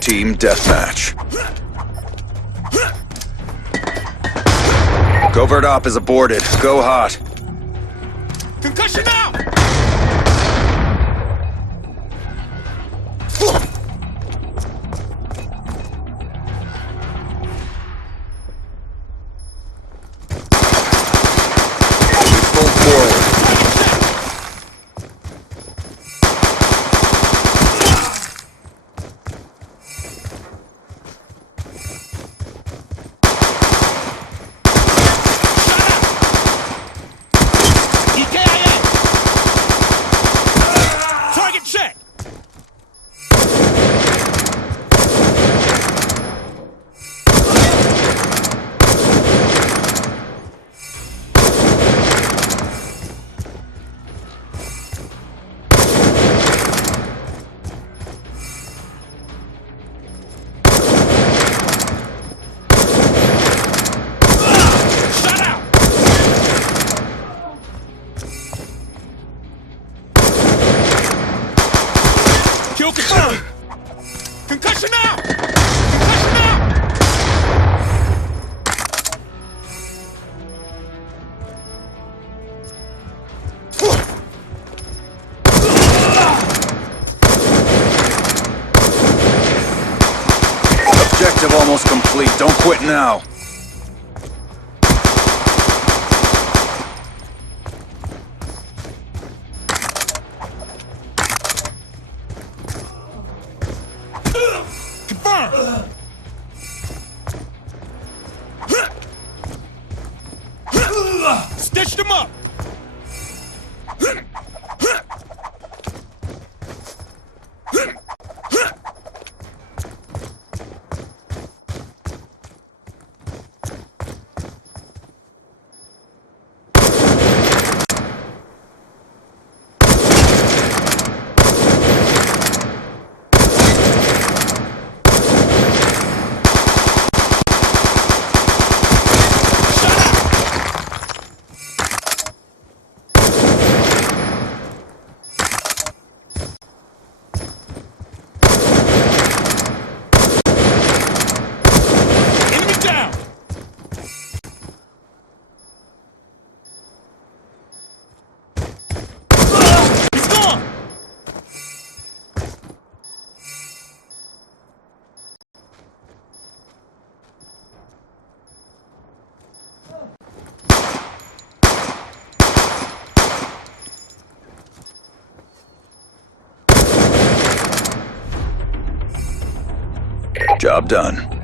Team deathmatch. Covert op is aborted. Go hot. Concussion now! Full forward. Target check! Shut out! Kill confirmed! Concussion now! Concussion now! Objective almost complete. Don't quit now. Confirmed! Stitched him up! Enemy down! He's gone! Job done.